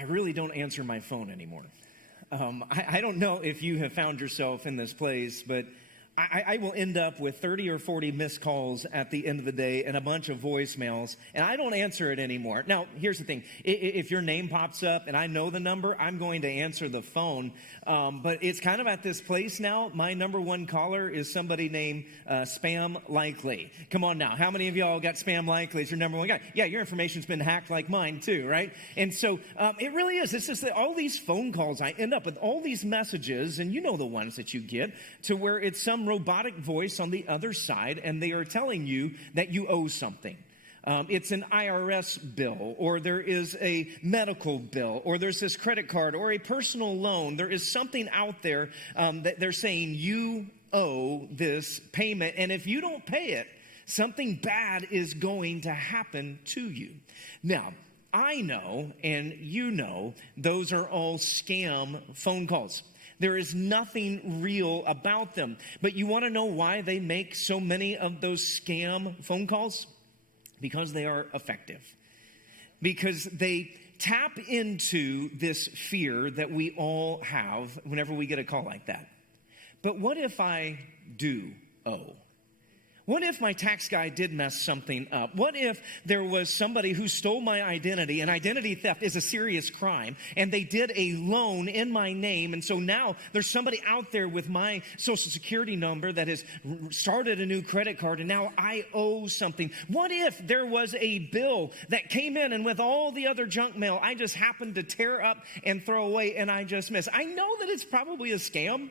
I really don't answer my phone anymore. I don't know if you have found yourself in this place, but I will end up with 30 or 40 missed calls at the end of the day and a bunch of voicemails, and I don't answer it anymore. Now, here's the thing. If your name pops up and I know the number, I'm going to answer the phone. But it's kind of at this place now. My number one caller is somebody named Spam Likely. Come on now. How many of y'all got Spam Likely as your number one guy? Yeah, your information's been hacked like mine too, right? And so it really is. It's just that all these phone calls, I end up with all these messages, and you know the ones that you get, to where it's some robotic voice on the other side, and they are telling you that you owe something. It's an IRS bill, or there is a medical bill, or there's this credit card, or a personal loan. There is something out there that they're saying you owe this payment, and if you don't pay it, something bad is going to happen to you. Now, I know, and you know, those are all scam phone calls. There is nothing real about them. But you want to know why they make so many of those scam phone calls? Because they are effective. Because they tap into this fear that we all have whenever we get a call like that. But what if I do owe? What if my tax guy did mess something up? What if there was somebody who stole my identity, and identity theft is a serious crime, and they did a loan in my name, and so now there's somebody out there with my social security number that has started a new credit card, and now I owe something. What if there was a bill that came in, and with all the other junk mail, I just happened to tear up and throw away, and I just missed? I know that it's probably a scam.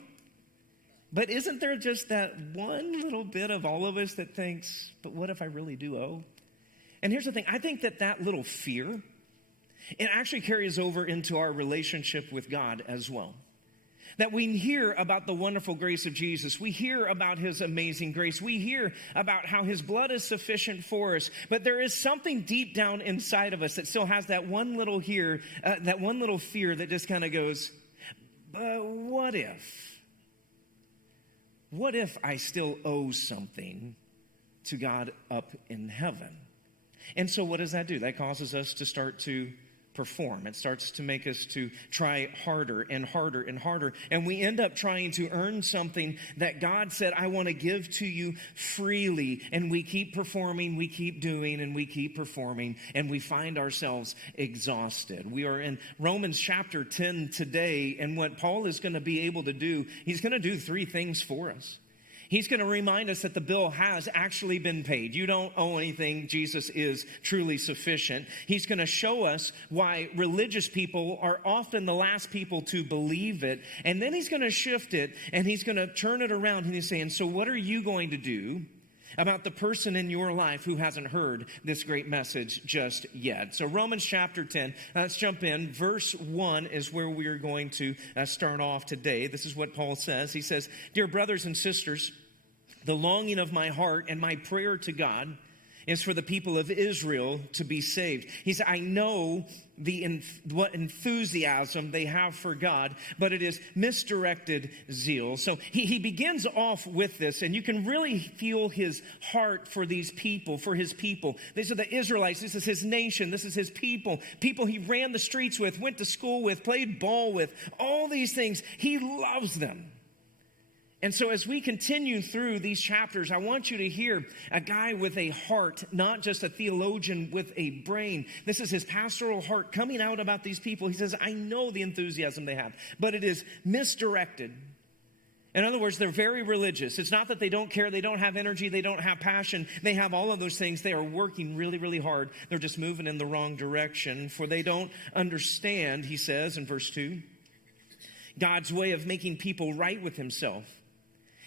But isn't there just that one little bit of all of us that thinks, but what if I really do owe? And here's the thing. I think that little fear, it actually carries over into our relationship with God as well. That we hear about the wonderful grace of Jesus. We hear about his amazing grace. We hear about how his blood is sufficient for us. But there is something deep down inside of us that still has that one little fear that just kind of goes, but what if? What if I still owe something to God up in heaven? And so what does that do? That causes us to start to perform. It starts to make us to try harder and harder and harder. And we end up trying to earn something that God said, I want to give to you freely. And we keep performing, we keep doing, and we keep performing. And we find ourselves exhausted. We are in Romans chapter 10 today. And what Paul is going to be able to do, he's going to do three things for us. He's going to remind us that the bill has actually been paid. You don't owe anything. Jesus is truly sufficient. He's going to show us why religious people are often the last people to believe it. And then he's going to shift it, and he's going to turn it around, and he's saying, so what are you going to do about the person in your life who hasn't heard this great message just yet? So Romans chapter 10, let's jump in. Verse 1 is where we are going to start off today. This is what Paul says. He says, dear brothers and sisters, the longing of my heart and my prayer to God is for the people of Israel to be saved. He said, I know what enthusiasm they have for God, but it is misdirected zeal. So he begins off with this, and you can really feel his heart for these people, for his people. These are the Israelites. This is his nation. This is his people. People he ran the streets with, went to school with, played ball with, all these things. He loves them. And so as we continue through these chapters, I want you to hear a guy with a heart, not just a theologian with a brain. This is his pastoral heart coming out about these people. He says, I know the enthusiasm they have, but it is misdirected. In other words, they're very religious. It's not that they don't care, they don't have energy, they don't have passion. They have all of those things. They are working really, really hard. They're just moving in the wrong direction, for they don't understand, he says in verse 2, God's way of making people right with himself.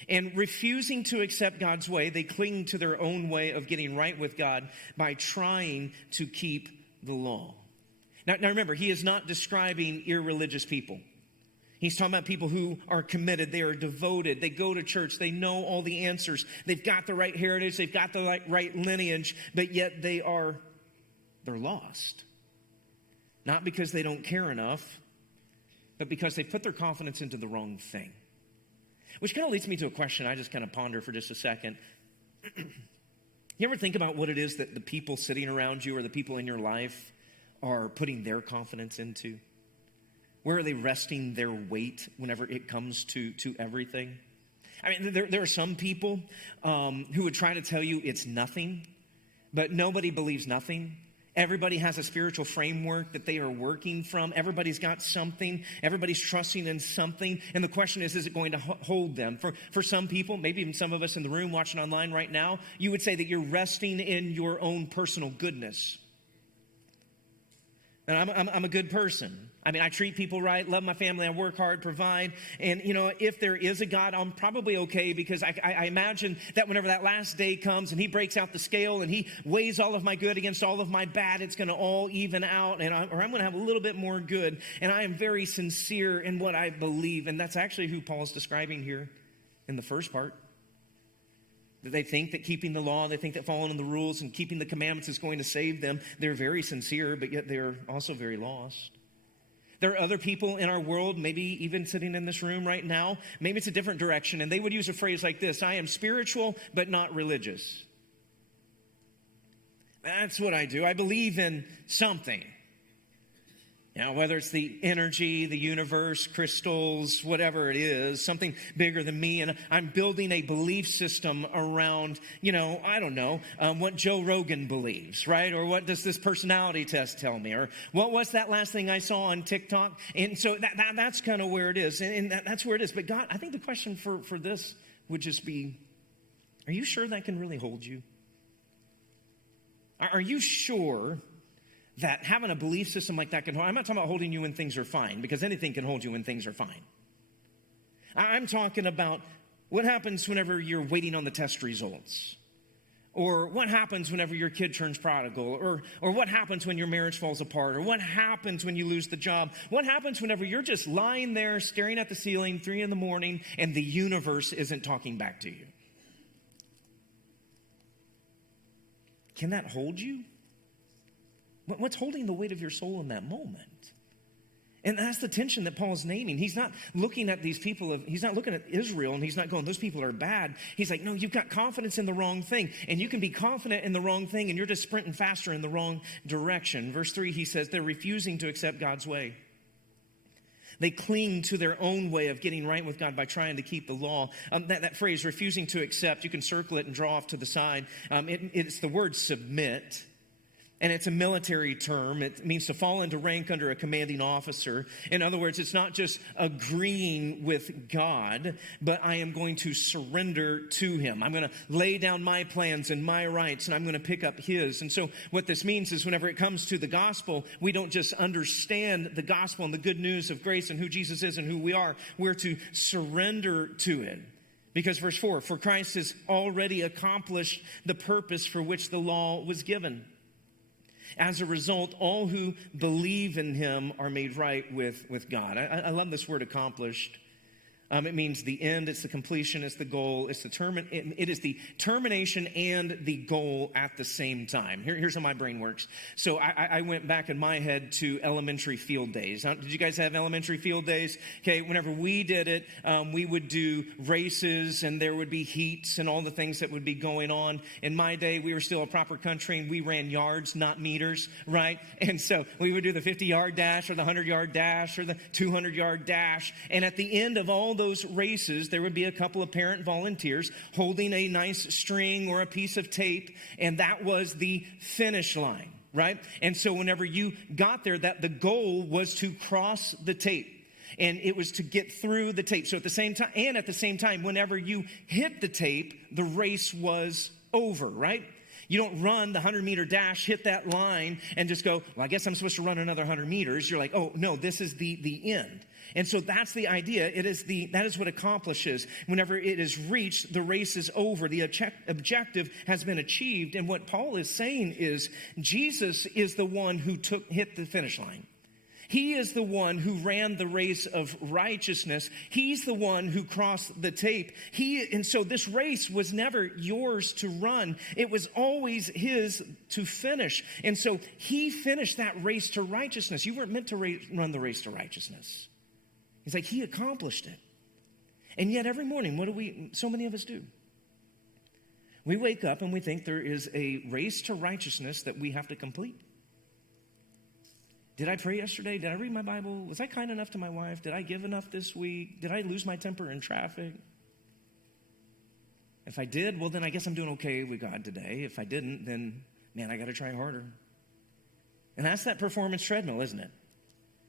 And refusing to accept God's way, they cling to their own way of getting right with God by trying to keep the law. Now remember, he is not describing irreligious people. He's talking about people who are committed. They are devoted. They go to church. They know all the answers. They've got the right heritage. They've got the right lineage, but yet they're lost. Not because they don't care enough, but because they put their confidence into the wrong thing. Which kind of leads me to a question I just kind of ponder for just a second. You ever think about what it is that the people sitting around you or the people in your life are putting their confidence into? Where are they resting their weight whenever it comes to everything? I mean, there are some people who would try to tell you it's nothing, but nobody believes nothing. Everybody has a spiritual framework that they are working from. Everybody's got something. Everybody's trusting in something. And the question is it going to hold them? For some people, maybe even some of us in the room watching online right now, you would say that you're resting in your own personal goodness. And I'm a good person. I mean, I treat people right, love my family, I work hard, provide. And, if there is a God, I'm probably okay, because I imagine that whenever that last day comes and he breaks out the scale and he weighs all of my good against all of my bad, it's going to all even out, or I'm going to have a little bit more good. And I am very sincere in what I believe. And that's actually who Paul is describing here in the first part. They think that keeping the law, they think that following the rules and keeping the commandments is going to save them. They're very sincere, but yet they're also very lost. There are other people in our world, maybe even sitting in this room right now, maybe it's a different direction, and they would use a phrase like this: I am spiritual, but not religious. That's what I do. I believe in something. Now, whether it's the energy, the universe, crystals, whatever it is, something bigger than me, and I'm building a belief system around, I don't know, what Joe Rogan believes, right? Or what does this personality test tell me? Or what was that last thing I saw on TikTok? And so that's kind of where it is, and that's where it is. But God, I think the question for this would just be, are you sure that can really hold you? Are you sure that having a belief system like that can hold? I'm not talking about holding you when things are fine, because anything can hold you when things are fine. I'm talking about what happens whenever you're waiting on the test results, or what happens whenever your kid turns prodigal, or what happens when your marriage falls apart, or what happens when you lose the job. What happens whenever you're just lying there staring at the ceiling 3 a.m. and the universe isn't talking back to you? Can that hold you? What's holding the weight of your soul in that moment? And that's the tension that Paul is naming. He's not looking at these people, he's not looking at Israel, and he's not going, those people are bad. He's like, no, you've got confidence in the wrong thing. And you can be confident in the wrong thing, and you're just sprinting faster in the wrong direction. Verse 3, he says, they're refusing to accept God's way. They cling to their own way of getting right with God by trying to keep the law. That phrase, refusing to accept, you can circle it and draw off to the side. It's the word submit. And it's a military term. It means to fall into rank under a commanding officer. In other words, it's not just agreeing with God, but I am going to surrender to him. I'm going to lay down my plans and my rights, and I'm going to pick up his. And so what this means is whenever it comes to the gospel, we don't just understand the gospel and the good news of grace and who Jesus is and who we are. We're to surrender to it. Because verse 4, for Christ has already accomplished the purpose for which the law was given. As a result, all who believe in him are made right with God. I love this word accomplished. It means the end, it's the completion, it's the goal, it is the termination and the goal at the same time. Here's how my brain works. So I went back in my head to elementary field days. Did you guys have elementary field days? Okay, whenever we did it, we would do races, and there would be heats and all the things that would be going on. In my day, we were still a proper country, and we ran yards, not meters, right? And so we would do the 50-yard dash or the 100-yard dash or the 200-yard dash. And at the end of all those races, there would be a couple of parent volunteers holding a nice string or a piece of tape, and that was the finish line, right? And so whenever you got there, that the goal was to cross the tape, and it was to get through the tape. So at the same time, whenever you hit the tape, the race was over, right? You don't run the 100-meter dash, hit that line, and just go, well, I guess I'm supposed to run another 100 meters. You're like, oh, no, this is the end. And so that's the idea. That is what accomplishes. Whenever it is reached, the race is over. The objective has been achieved. And what Paul is saying is Jesus is the one who hit the finish line. He is the one who ran the race of righteousness. He's the one who crossed the tape. And so this race was never yours to run. It was always his to finish. And so he finished that race to righteousness. You weren't meant to run the race to righteousness. He's like, he accomplished it. And yet every morning, what do so many of us do? We wake up and we think there is a race to righteousness that we have to complete. Did I pray yesterday? Did I read my Bible? Was I kind enough to my wife? Did I give enough this week? Did I lose my temper in traffic? If I did, well, then I guess I'm doing okay with God today. If I didn't, then, man, I got to try harder. And that's that performance treadmill, isn't it?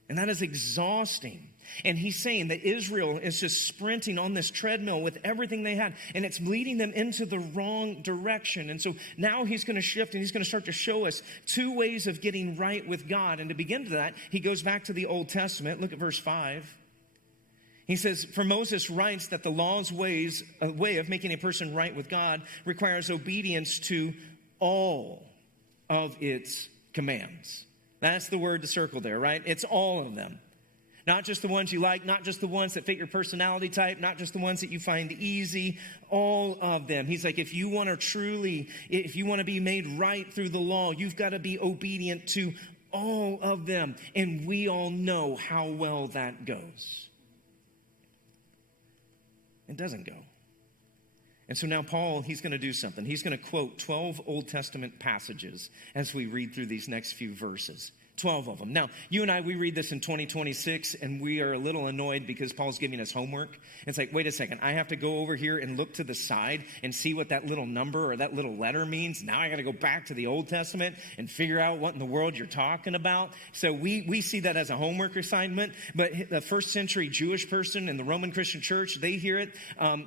And that is exhausting. And he's saying that Israel is just sprinting on this treadmill with everything they had, and it's leading them into the wrong direction. And so now he's going to shift, and he's going to start to show us two ways of getting right with God. And to begin to that, he goes back to the Old Testament. Look at verse 5. He says, for Moses writes that the law's way of making a person right with God requires obedience to all of its commands. That's the word to circle there, right? It's all of them. Not just the ones you like, not just the ones that fit your personality type, not just the ones that you find easy, all of them. He's like, if you want to be made right through the law, you've got to be obedient to all of them. And we all know how well that goes. It doesn't go. And so now Paul, he's going to do something. He's going to quote 12 Old Testament passages as we read through these next few verses. 12 of them. Now, you and I, we read this in 2026, and we are a little annoyed because Paul's giving us homework. It's like, wait a second, I have to go over here and look to the side and see what that little number or that little letter means. Now I got to go back to the Old Testament and figure out what in the world you're talking about. So we see that as a homework assignment, but the first century Jewish person in the Roman Christian church, they hear it.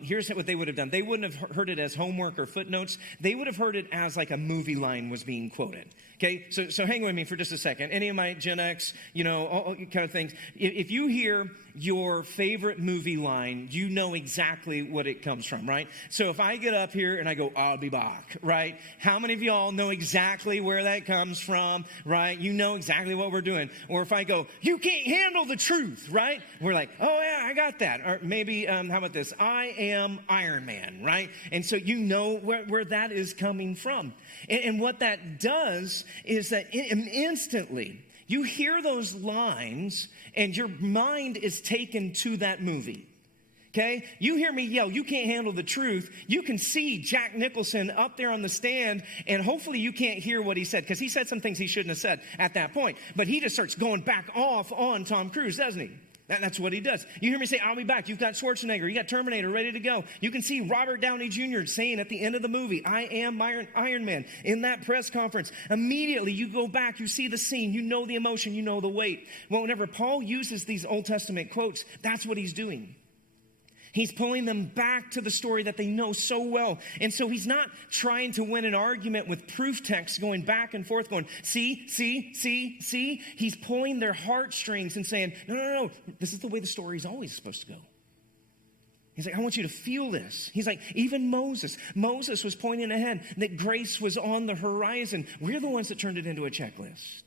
Here's what they would have done. They wouldn't have heard it as homework or footnotes. They would have heard it as like a movie line was being quoted. Okay, so hang with me for just a second. Any of my Gen X, all kind of things. If you hear your favorite movie line, you know exactly what it comes from, right? So if I get up here and I go, I'll be back, right? How many of y'all know exactly where that comes from, right? You know exactly what we're doing. Or if I go, you can't handle the truth, right? We're like, oh yeah, I got that. Or maybe, how about this? I am Iron Man, right? And so you know where that is coming from. And what that does is that instantly you hear those lines and your mind is taken to that movie. Okay? You hear me yell, you can't handle the truth. You can see Jack Nicholson up there on the stand, and hopefully you can't hear what he said, because he said some things he shouldn't have said at that point. But he just starts going back off on Tom Cruise, doesn't he? That's what he does. You hear me say, I'll be back. You've got Schwarzenegger. You got Terminator ready to go. You can see Robert Downey Jr. saying at the end of the movie, I am Iron Man, in that press conference. Immediately, you go back, you see the scene, you know the emotion, you know the weight. Well, whenever Paul uses these Old Testament quotes, that's what he's doing. He's pulling them back to the story that they know so well. And so he's not trying to win an argument with proof texts going back and forth going, see. He's pulling their heartstrings and saying, no. This is the way the story is always supposed to go. He's like, I want you to feel this. He's like, even Moses was pointing ahead that grace was on the horizon. We're the ones that turned it into a checklist.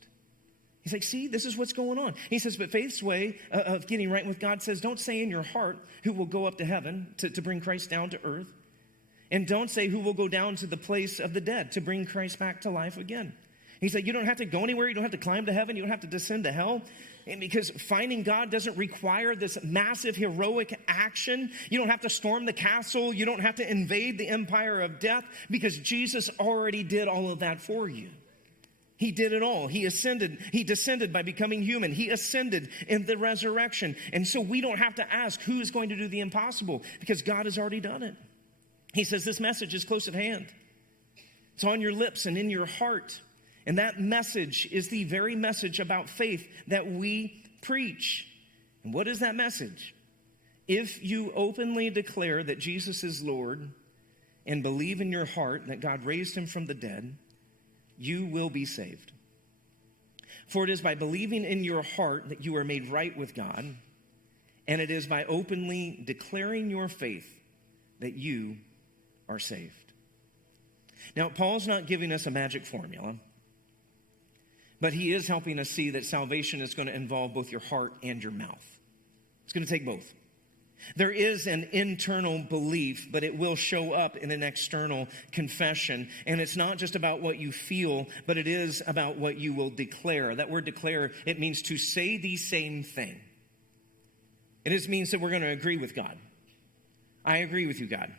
He's like, see, this is what's going on. He says, but faith's way of getting right with God says, don't say in your heart who will go up to heaven to bring Christ down to earth. And don't say who will go down to the place of the dead to bring Christ back to life again. He's like, you don't have to go anywhere. You don't have to climb to heaven. You don't have to descend to hell. And because finding God doesn't require this massive heroic action. You don't have to storm the castle. You don't have to invade the empire of death, because Jesus already did all of that for you. He did it all. He ascended. He descended by becoming human. He ascended in the resurrection. And so we don't have to ask who is going to do the impossible, because God has already done it. He says this message is close at hand. It's on your lips and in your heart. And that message is the very message about faith that we preach. And what is that message? If you openly declare that Jesus is Lord and believe in your heart that God raised him from the dead, you will be saved. For it is by believing in your heart that you are made right with God, and it is by openly declaring your faith that you are saved. Now, Paul's not giving us a magic formula, but he is helping us see that salvation is going to involve both your heart and your mouth. It's going to take both. There is an internal belief, but it will show up in an external confession. And it's not just about what you feel, but it is about what you will declare. That word declare, it means to say the same thing. It just means that we're going to agree with God. I agree with you, God.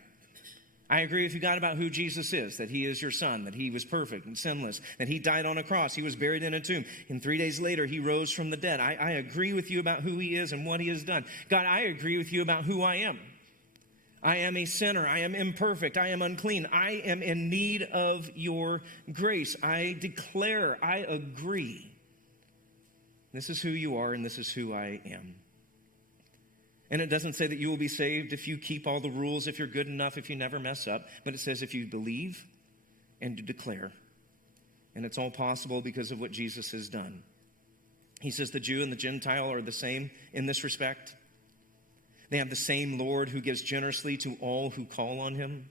I agree with you, God, about who Jesus is, that he is your son, that he was perfect and sinless, that he died on a cross, he was buried in a tomb, and 3 days later he rose from the dead. I agree with you about who he is and what he has done. God, I agree with you about who I am. I am a sinner. I am imperfect. I am unclean. I am in need of your grace. I declare, I agree. This is who you are, and this is who I am. And it doesn't say that you will be saved if you keep all the rules, if you're good enough, if you never mess up. But it says if you believe and you declare. And it's all possible because of what Jesus has done. He says the Jew and the Gentile are the same in this respect. They have the same Lord who gives generously to all who call on him.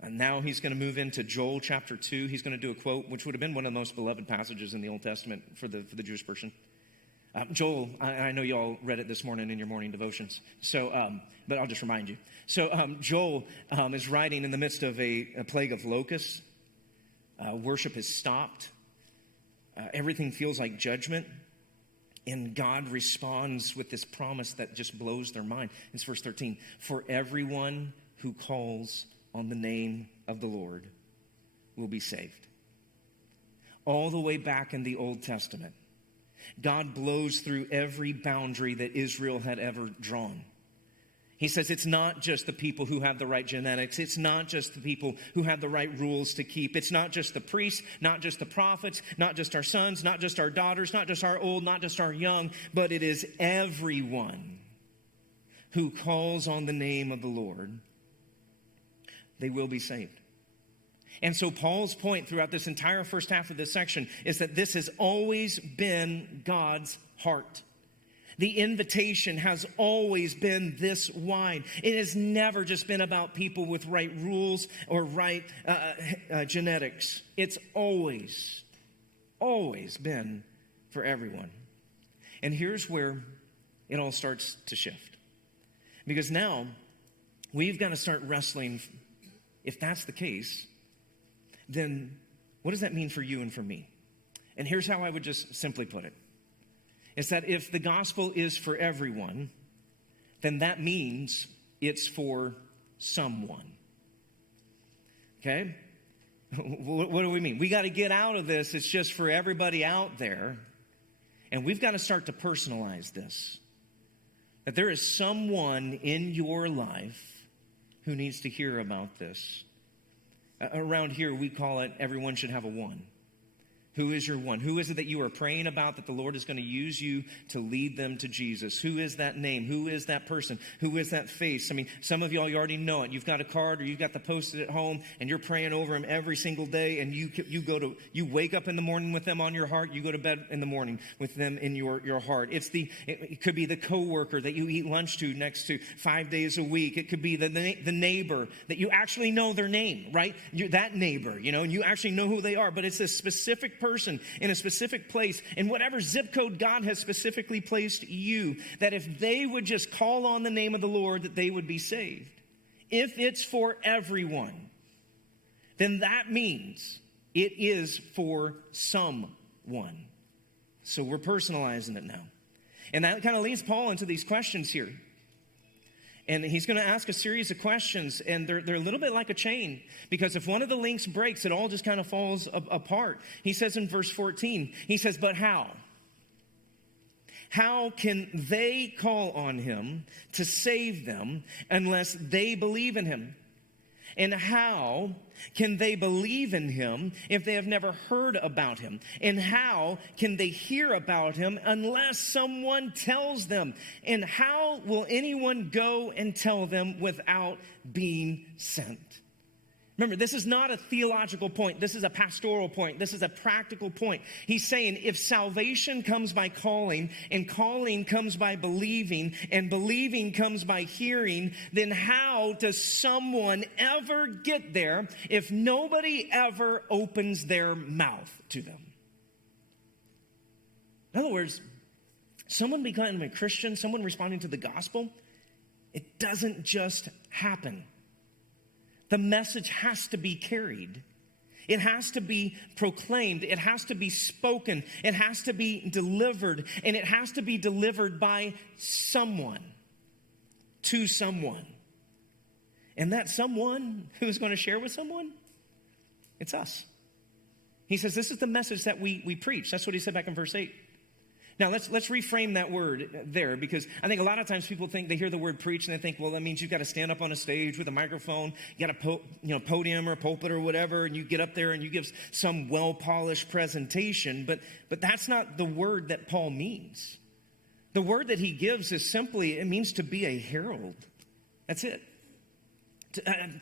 And now he's going to move into Joel chapter 2. He's going to do a quote, which would have been one of the most beloved passages in the Old Testament for the Jewish person. Joel, I know you all read it this morning in your morning devotions, but I'll just remind you. So Joel is writing in the midst of a plague of locusts. Worship has stopped. Everything feels like judgment. And God responds with this promise that just blows their mind. It's verse 13. For everyone who calls on the name of the Lord will be saved. All the way back in the Old Testament, God blows through every boundary that Israel had ever drawn. He says it's not just the people who have the right genetics. It's not just the people who have the right rules to keep. It's not just the priests, not just the prophets, not just our sons, not just our daughters, not just our old, not just our young, but it is everyone who calls on the name of the Lord. They will be saved. And so Paul's point throughout this entire first half of this section is that this has always been God's heart. The invitation has always been this wide. It has never just been about people with right rules or right genetics. It's always been for everyone. And here's where it all starts to shift. Because now we've got to start wrestling. If that's the case, then what does that mean for you and for me? And here's how I would just simply put it. Is that if the gospel is for everyone, then that means it's for someone. Okay? What do we mean? We got to get out of this. It's just for everybody out there. And we've got to start to personalize this. That there is someone in your life who needs to hear about this. Around here, we call it everyone should have a one. Who is your one? Who is it that you are praying about that the Lord is going to use you to lead them to Jesus? Who is that name? Who is that person? Who is that face? I mean, some of y'all, you already know it. You've got a card or you've got the post-it at home and you're praying over them every single day, and you wake up in the morning with them on your heart. You go to bed in the morning with them in your heart. It could be the coworker that you eat lunch to next to 5 days a week. It could be the neighbor that you actually know their name, right? You're that neighbor, and you actually know who they are, but it's a specific person in a specific place, in whatever zip code God has specifically placed you, that if they would just call on the name of the Lord, that they would be saved. If it's for everyone, then that means it is for someone. So we're personalizing it now. And that kind of leads Paul into these questions here. And he's going to ask a series of questions, and they're a little bit like a chain, because if one of the links breaks, it all just kind of falls apart. He says in verse 14, he says, but how? How can they call on him to save them unless they believe in him? And how can they believe in him if they have never heard about him? And how can they hear about him unless someone tells them? And how will anyone go and tell them without being sent? Remember, this is not a theological point. This is a pastoral point. This is a practical point. He's saying if salvation comes by calling, and calling comes by believing, and believing comes by hearing, then how does someone ever get there if nobody ever opens their mouth to them? In other words, someone becoming a Christian, someone responding to the gospel, it doesn't just happen. The message has to be carried. It has to be proclaimed. It has to be spoken. It has to be delivered. And it has to be delivered by someone, to someone. And that someone who's going to share with someone, it's us. He says, this is the message that we preach. That's what he said back in verse 8. Now, let's reframe that word there, because I think a lot of times people think, they hear the word preach and they think, well, that means you've got to stand up on a stage with a microphone, you got a podium or pulpit or whatever, and you get up there and you give some well-polished presentation. But that's not the word that Paul means. The word that he gives is simply, it means to be a herald. That's it.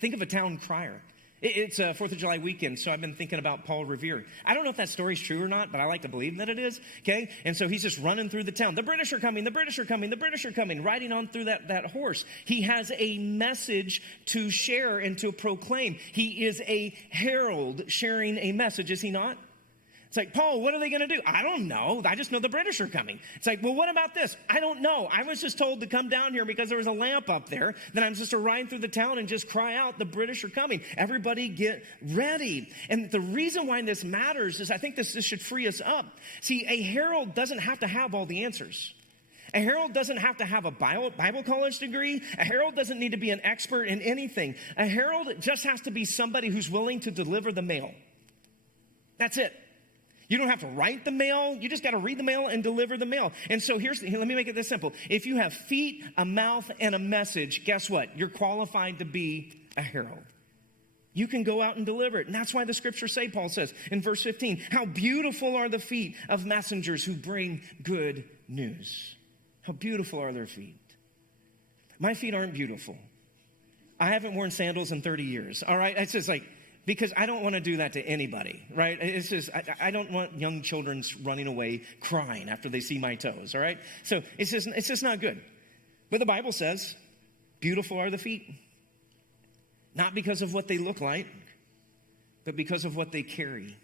Think of a town crier. It's a 4th of July weekend, so I've been thinking about Paul Revere. I don't know if that story's true or not, but I like to believe that it is, okay? And so he's just running through the town. The British are coming, the British are coming, the British are coming, riding on through that horse. He has a message to share and to proclaim. He is a herald sharing a message, is he not? It's like, Paul, what are they going to do? I don't know. I just know the British are coming. It's like, well, what about this? I don't know. I was just told to come down here because there was a lamp up there. Then I'm supposed to ride through the town and just cry out, the British are coming. Everybody get ready. And the reason why this matters is I think this should free us up. See, a herald doesn't have to have all the answers. A herald doesn't have to have a Bible college degree. A herald doesn't need to be an expert in anything. A herald just has to be somebody who's willing to deliver the mail. That's it. You don't have to write the mail. You just got to read the mail and deliver the mail. And so let me make it this simple. If you have feet, a mouth, and a message, guess what? You're qualified to be a herald. You can go out and deliver it. And that's why the scriptures say, Paul says in verse 15, how beautiful are the feet of messengers who bring good news. How beautiful are their feet. My feet aren't beautiful. I haven't worn sandals in 30 years. All right. It's just like, because I don't want to do that to anybody, right? It's just, I don't want young children running away crying after they see my toes, all right? So it's just not good. But the Bible says, beautiful are the feet. Not because of what they look like, but because of what they carry.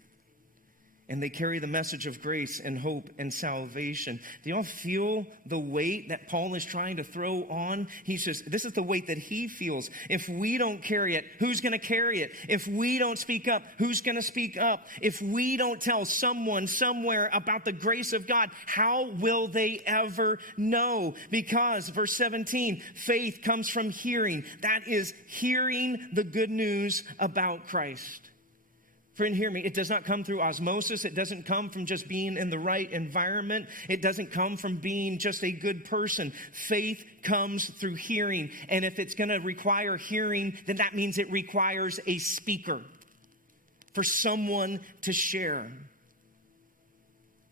And they carry the message of grace and hope and salvation. Do y'all feel the weight that Paul is trying to throw on? This is the weight that he feels. If we don't carry it, who's going to carry it? If we don't speak up, who's going to speak up? If we don't tell someone somewhere about the grace of God, how will they ever know? Because, verse 17, faith comes from hearing. That is hearing the good news about Christ. Friend, hear me. It does not come through osmosis. It doesn't come from just being in the right environment. It doesn't come from being just a good person. Faith comes through hearing. And if it's going to require hearing, then that means it requires a speaker for someone to share.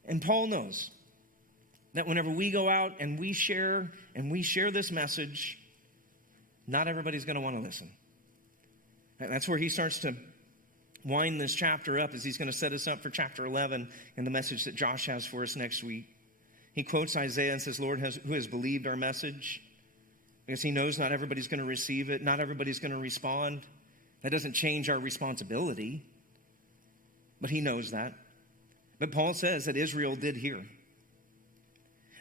And Paul knows that whenever we go out and we share this message, not everybody's going to want to listen. And that's where he starts to wind this chapter up, as he's going to set us up for chapter 11 and the message that Josh has for us next week. He quotes Isaiah and says, Lord, who has believed our message? Because he knows not everybody's going to receive it. Not everybody's going to respond. That doesn't change our responsibility. But he knows that. But Paul says that Israel did hear.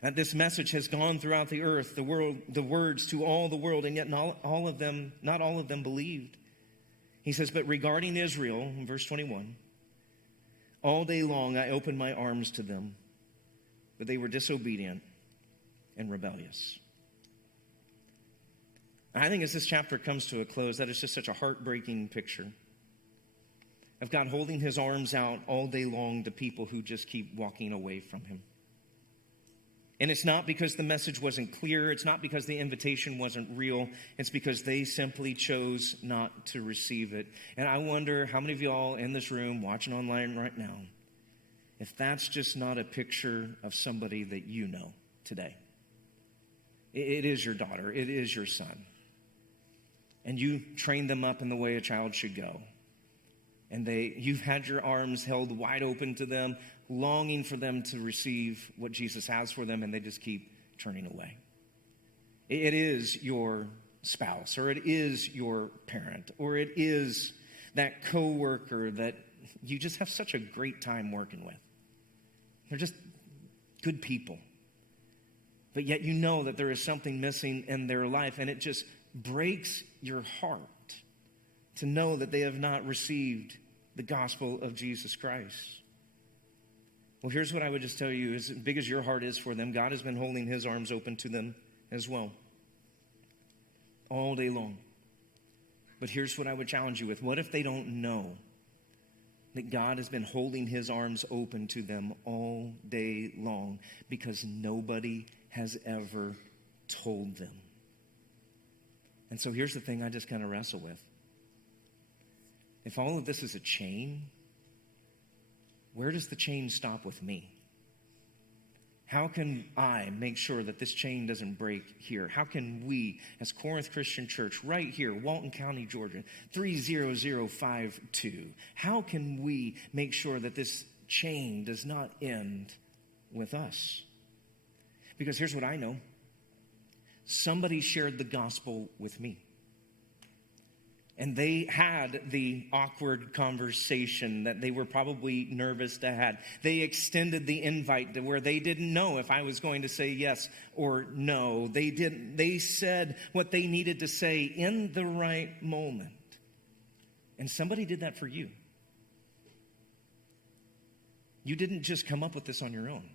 That this message has gone throughout the earth, the world, the words to all the world, and yet not all of them believed. He says, but regarding Israel, in verse 21, all day long I opened my arms to them, but they were disobedient and rebellious. And I think as this chapter comes to a close, that is just such a heartbreaking picture of God holding his arms out all day long to people who just keep walking away from him. And it's not because the message wasn't clear. It's not because the invitation wasn't real. It's because they simply chose not to receive it. And I wonder how many of y'all in this room watching online right now, if that's just not a picture of somebody that you know today. It is your daughter. It is your son. And you trained them up in the way a child should go. And you've had your arms held wide open to them, longing for them to receive what Jesus has for them, and they just keep turning away. It is your spouse, or it is your parent, or it is that coworker that you just have such a great time working with. They're just good people. But yet you know that there is something missing in their life, and it just breaks your heart to know that they have not received the gospel of Jesus Christ. Well, here's what I would just tell you. As big as your heart is for them, God has been holding his arms open to them as well. All day long. But here's what I would challenge you with. What if they don't know that God has been holding his arms open to them all day long because nobody has ever told them? And so here's the thing I just kind of wrestle with. If all of this is a chain, where does the chain stop with me? How can I make sure that this chain doesn't break here? How can we, as Corinth Christian Church, right here, Walton County, Georgia, 30052, how can we make sure that this chain does not end with us? Because here's what I know. Somebody shared the gospel with me. And they had the awkward conversation that they were probably nervous to have. They extended the invite to where they didn't know if I was going to say yes or no. They said what they needed to say in the right moment. And somebody did that for you. You didn't just come up with this on your own.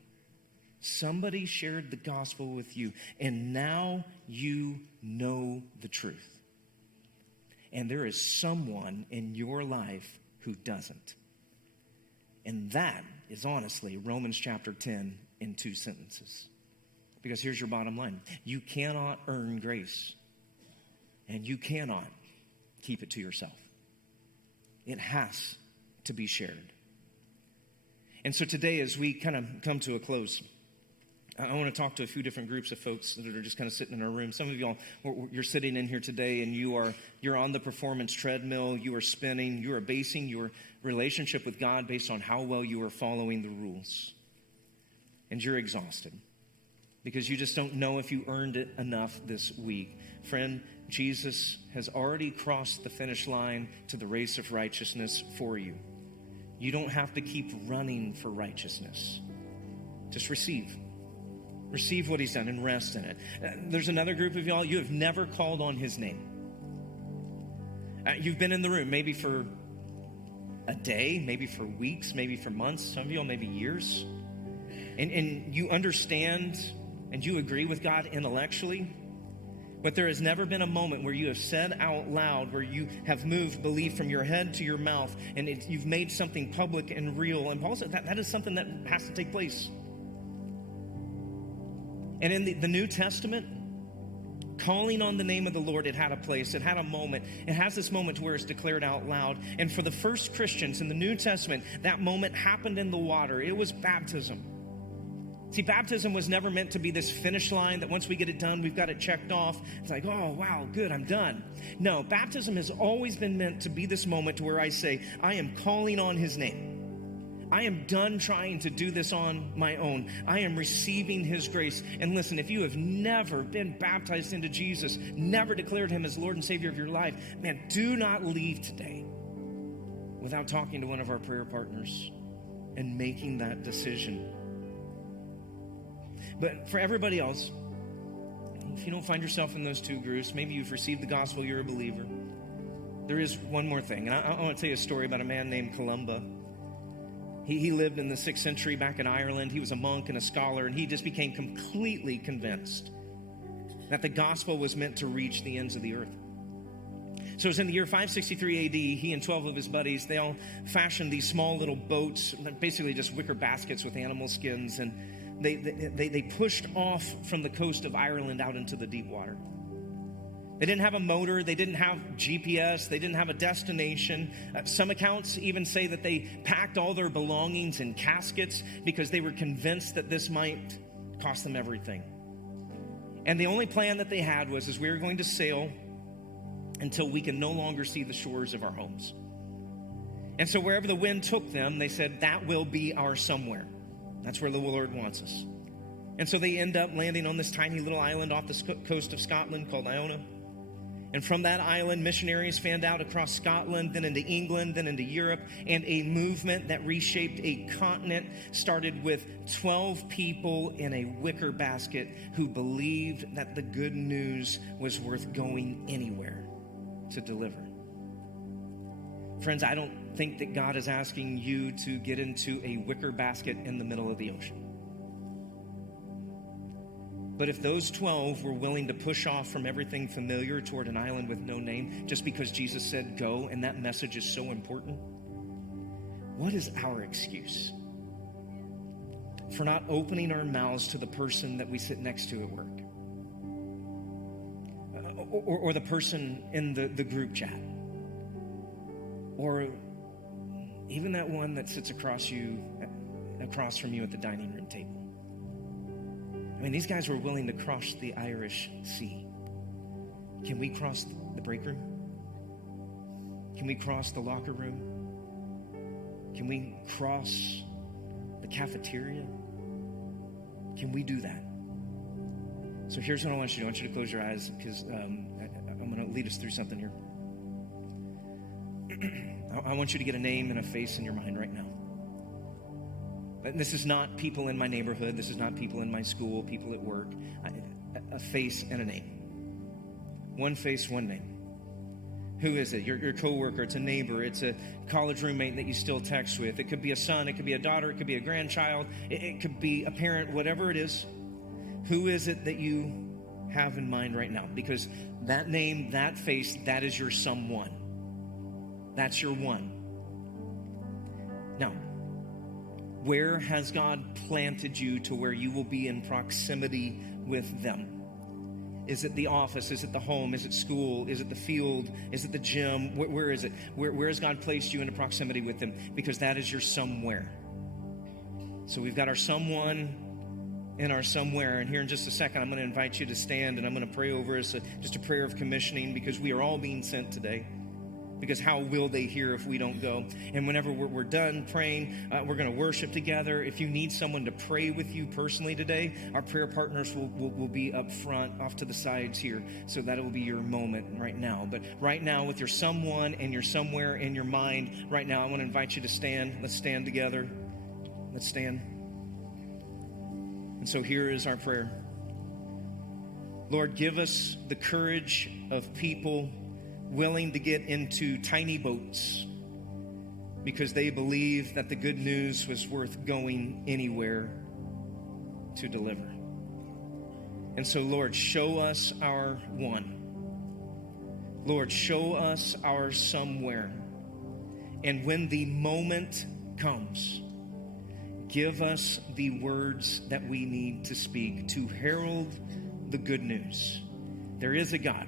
Somebody shared the gospel with you, and now you know the truth. And there is someone in your life who doesn't. And that is honestly Romans chapter 10 in 2 sentences. Because here's your bottom line. You cannot earn grace. And you cannot keep it to yourself. It has to be shared. And so today, as we kind of come to a close, I want to talk to a few different groups of folks that are just kind of sitting in our room. Some of y'all, you're sitting in here today and you're on the performance treadmill. You are spinning. You are basing your relationship with God based on how well you are following the rules. And you're exhausted because you just don't know if you earned it enough this week. Friend, Jesus has already crossed the finish line to the race of righteousness for you. You don't have to keep running for righteousness. Just receive. Receive what he's done and rest in it. There's another group of y'all, you have never called on his name. You've been in the room maybe for a day, maybe for weeks, maybe for months, some of y'all maybe years. And you understand and you agree with God intellectually, but there has never been a moment where you have said out loud, where you have moved belief from your head to your mouth, and you've made something public and real. And Paul said that is something that has to take place. And in the New Testament, calling on the name of the Lord, it had a place, it had a moment. It has this moment where it's declared out loud. And for the first Christians in the New Testament, that moment happened in the water. It was baptism. See, baptism was never meant to be this finish line that once we get it done, we've got it checked off. It's like, oh, wow, good, I'm done. No, baptism has always been meant to be this moment where I say, I am calling on his name. I am done trying to do this on my own. I am receiving his grace. And listen, if you have never been baptized into Jesus, never declared him as Lord and Savior of your life, man, do not leave today without talking to one of our prayer partners and making that decision. But for everybody else, if you don't find yourself in those two groups, maybe you've received the gospel, you're a believer. There is one more thing. And I want to tell you a story about a man named Columba. He lived in the 6th century back in Ireland. He was a monk and a scholar, and he just became completely convinced that the gospel was meant to reach the ends of the earth. So it was in the year 563 AD, he and 12 of his buddies, they all fashioned these small little boats, basically just wicker baskets with animal skins, and they pushed off from the coast of Ireland out into the deep water. They didn't have a motor. They didn't have GPS. They didn't have a destination. Some accounts even say that they packed all their belongings in caskets because they were convinced that this might cost them everything. And the only plan that they had was we were going to sail until we can no longer see the shores of our homes. And so wherever the wind took them, they said, that will be our somewhere. That's where the Lord wants us. And so they end up landing on this tiny little island off the coast of Scotland called Iona. And from that island, missionaries fanned out across Scotland, then into England, then into Europe, and a movement that reshaped a continent started with 12 people in a wicker basket who believed that the good news was worth going anywhere to deliver. Friends, I don't think that God is asking you to get into a wicker basket in the middle of the ocean. But if those 12 were willing to push off from everything familiar toward an island with no name just because Jesus said go and that message is so important, what is our excuse for not opening our mouths to the person that we sit next to at work? Or the person in the group chat? Or even that one that sits across from you at the dining room table? I mean, these guys were willing to cross the Irish Sea. Can we cross the break room? Can we cross the locker room? Can we cross the cafeteria? Can we do that? So here's what I want you to do. I want you to close your eyes because I'm going to lead us through something here. I want you to get a name and a face in your mind right now. This is not people in my neighborhood. This is not people in my school, people at work. A face and a name. One face, one name. Who is it? Your coworker. It's a neighbor. It's a college roommate that you still text with. It could be a son. It could be a daughter. It could be a grandchild. It could be a parent, whatever it is. Who is it that you have in mind right now? Because that name, that face, that is your someone. That's your one. Now, where has God planted you to where you will be in proximity with them? Is it the office? Is it the home? Is it school? Is it the field? Is it the gym? Where is it? Where has God placed you into proximity with them? Because that is your somewhere. So we've got our someone and our somewhere. And here in just a second, I'm going to invite you to stand and I'm going to pray over us, just a prayer of commissioning, because we are all being sent today. Because how will they hear if we don't go? And whenever we're done praying, we're going to worship together. If you need someone to pray with you personally today, our prayer partners will be up front, off to the sides here. So that will be your moment right now. But right now, with your someone and your somewhere in your mind, right now, I want to invite you to stand. Let's stand together. Let's stand. And so here is our prayer. Lord, give us the courage of people willing to get into tiny boats because they believe that the good news was worth going anywhere to deliver. And so, Lord, show us our one. Lord, show us our somewhere. And when the moment comes, give us the words that we need to speak to herald the good news. There is a God.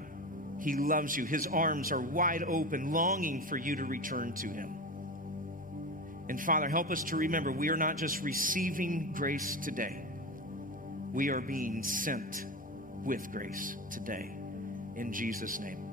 He loves you. His arms are wide open, longing for you to return to him. And Father, help us to remember we are not just receiving grace today. We are being sent with grace today. In Jesus' name.